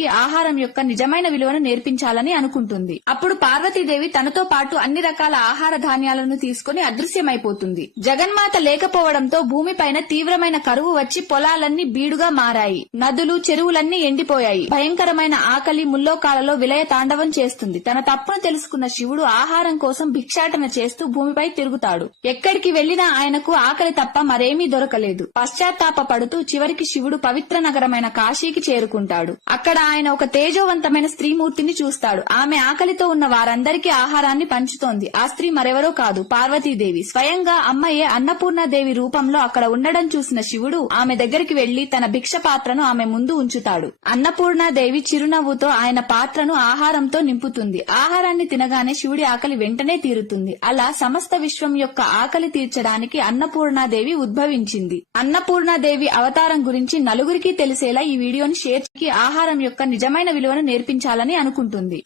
శివుడికి ఆహారం యొక్క నిజమైన విలువను నేర్పించాలని అనుకుంటుంది. అప్పుడు పార్వతీదేవి తనతో పాటు అన్ని రకాల ఆహార ధాన్యాలను తీసుకుని అదృశ్యమైపోతుంది. జగన్మాత లేకపోవడంతో భూమిపైన తీవ్రమైన కరువు వచ్చి పొలాలన్నీ బీడుగా మారాయి. నదులు, చెరువులన్నీ ఎండిపోయాయి. భయంకరమైన ఆకలి ముల్లోకాలలో విలయ తాండవం చేస్తుంది. తన తప్పును తెలుసుకున్న శివుడు ఆహారం కోసం భిక్షాటన చేస్తూ భూమిపై తిరుగుతాడు. ఎక్కడికి వెళ్లినా ఆయనకు ఆకలి తప్ప మరేమీ దొరకలేదు. పశ్చాత్తాప పడుతూ చివరికి శివుడు పవిత్ర నగరమైన కాశీకి చేరుకుంటాడు. అక్కడ ఆయన ఒక తేజోవంతమైన స్త్రీమూర్తిని చూస్తాడు. ఆమె ఆకలితో ఉన్న వారందరికీ ఆహారాన్ని పంచుతోంది. ఆ స్త్రీ మరెవరో కాదు, పార్వతీదేవి. స్వయంగా అమ్మయ్యే అన్నపూర్ణాదేవి రూపంలో అక్కడ ఉండడం చూసిన శివుడు ఆమె దగ్గరికి వెళ్లి తన భిక్ష పాత్రను ఆమె ముందు ఉంచుతాడు. అన్నపూర్ణాదేవి చిరునవ్వుతో ఆయన పాత్రను ఆహారంతో నింపుతుంది. ఆహారాన్ని తినగానే శివుడి ఆకలి వెంటనే తీరుతుంది. అలా సమస్త విశ్వం యొక్క ఆకలి తీర్చడానికి అన్నపూర్ణాదేవి ఉద్భవించింది. అన్నపూర్ణాదేవి అవతారం గురించి నలుగురికి తెలిసేలా ఈ వీడియోని షేర్ చేసి ఆహారం యొక్క నిజమైన విలువను నేర్పించాలని అనుకుంటుంది.